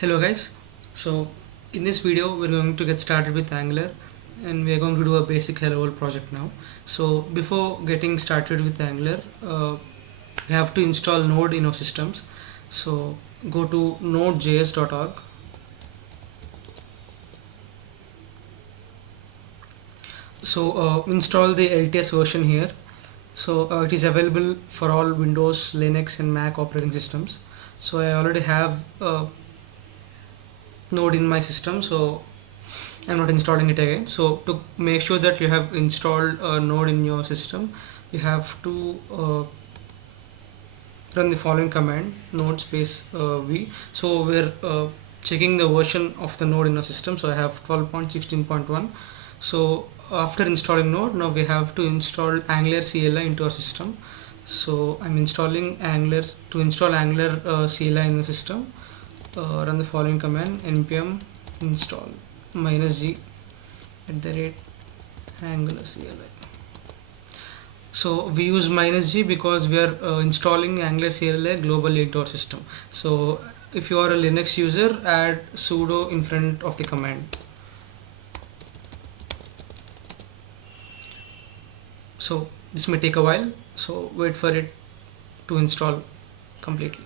Hello guys, so in this video we're going to get started with Angular and we're going to do a basic hello world project now. So before getting started with Angular, we have to install Node in our systems. So go to nodejs.org. So install the LTS version here. So it is available for all Windows, Linux and Mac operating systems. So I already have Node in my system, so I'm not installing it again. So to make sure that you have installed a node in your system, you have to run the following command: node space v. So we're checking the version of the node in our system. So I have 12.16.1. So after installing node, now we have to install Angular CLI into our system. So I'm installing Angular. To install Angular CLI in the system, run the following command: npm install -g @angular CLI. So we use -g because we are installing Angular CLI globally into our system. So if you are a Linux user, add sudo in front of the command. So this may take a while, so wait for it to install completely.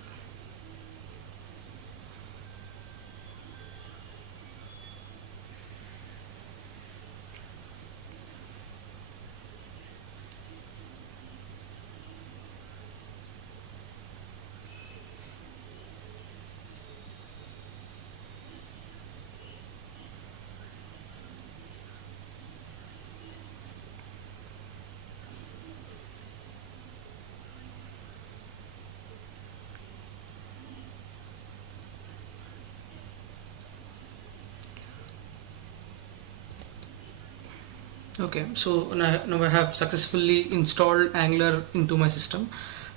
Okay, so now I have successfully installed Angular into my system.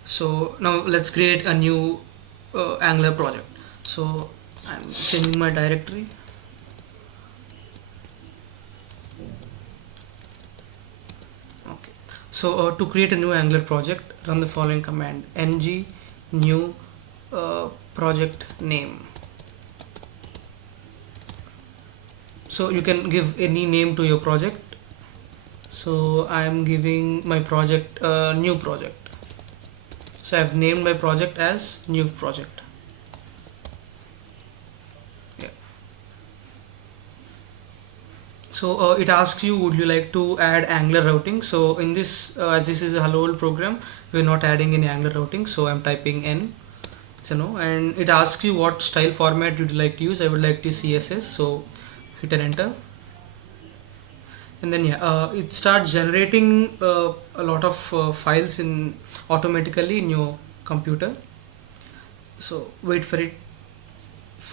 So now let's create a new Angular project. So I'm changing my directory. Okay. So to create a new Angular project, run the following command: ng new project name. So you can give any name to your project. So I am giving my project a new project. So I have named my project as new project. Yeah. So it asks you, would you like to add Angular routing? So in this is a hello world program, we're not adding any Angular routing. So I'm typing N. It's a no, and it asks you what style format you'd like to use. I would like to use CSS. So hit an enter, and then yeah, it starts generating a lot of files in automatically in your computer. So wait for it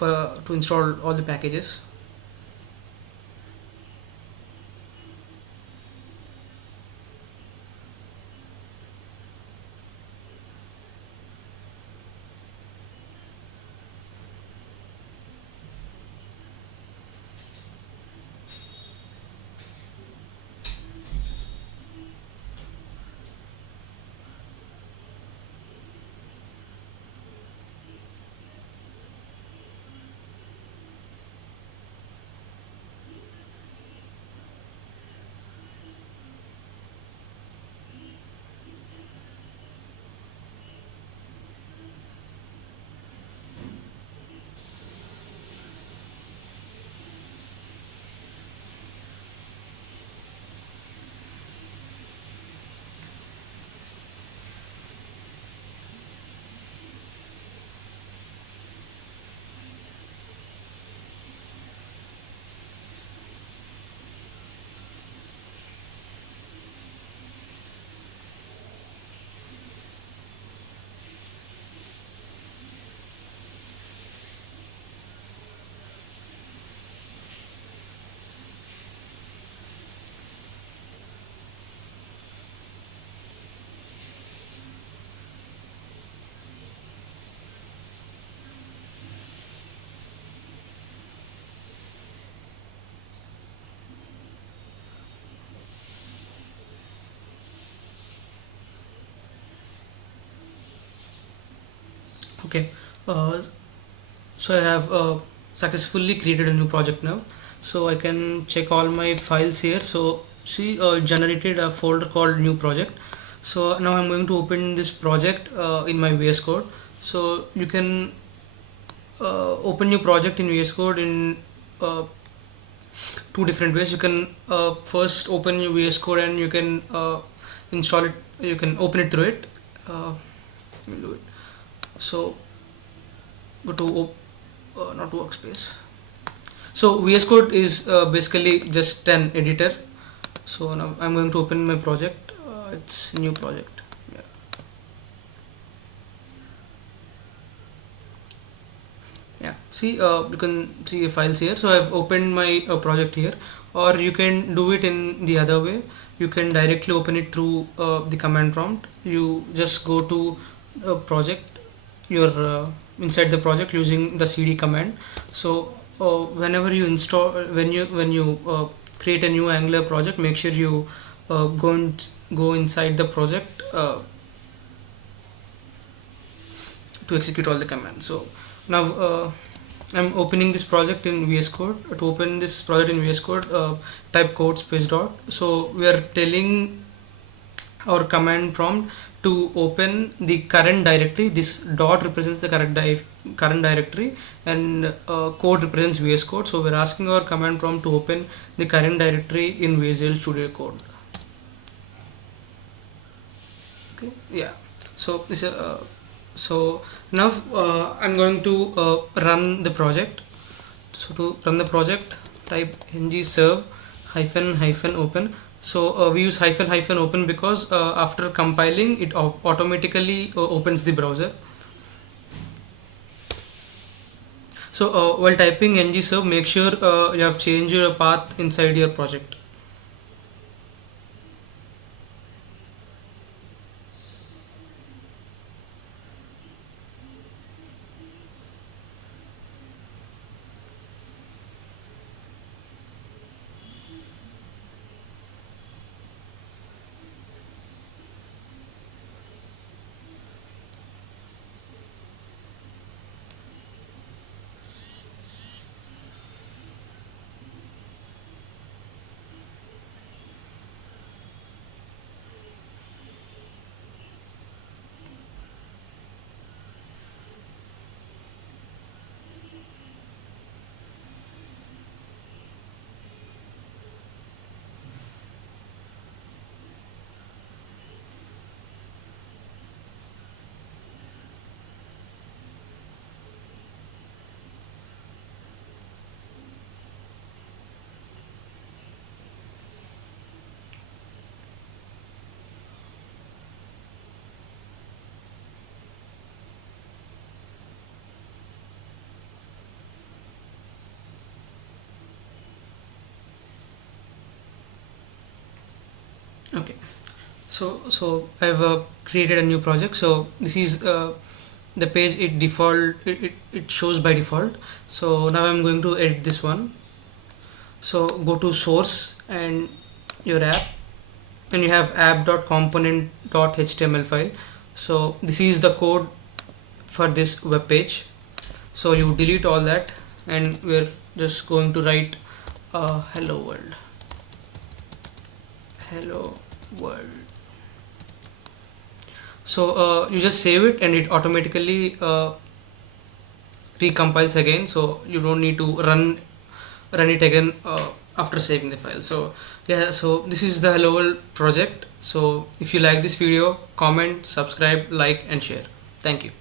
to install all the packages. Okay. Uh, so I have successfully created a new project now. So I can check all my files here. So see, it generated a folder called new project. So now I'm going to open this project in my VS Code. So you can open your project in VS Code in two different ways. You can first open your VS Code and you can install it. You can open it through it. Let me do it. So go to not workspace. So VS Code is basically just an editor. So now I'm going to open my project. It's new project. Yeah. Yeah. See, you can see files here. So I've opened my project here, or you can do it in the other way. You can directly open it through the command prompt. You just go to project, your inside the project using the cd command. So whenever you install, when you create a new Angular project, make sure you go inside the project to execute all the commands. So now I'm opening this project in VS Code. To open this project in VS Code, type code space dot. So we are telling our command prompt to open the current directory. This dot represents the current directory, and code represents VS Code. So we're asking our command prompt to open the current directory in Visual Studio Code. Okay, yeah. So this so now I'm going to run the project. So to run the project, type ng serve hyphen hyphen open. So we use hyphen hyphen open because after compiling it automatically opens the browser. So while typing ng serve, make sure you have changed your path inside your project. Okay. So I've created a new project. So this is the page. It shows by default. So now I'm going to edit this one. So go to source and your app, and you have app.component.html file. So this is the code for this web page. So you delete all that, and we're just going to write hello world. Hello world. So you just save it and it automatically recompiles again, so you don't need to run it again after saving the file. So yeah, so this is the hello world project. So if you like this video, comment, subscribe, like and share. Thank you.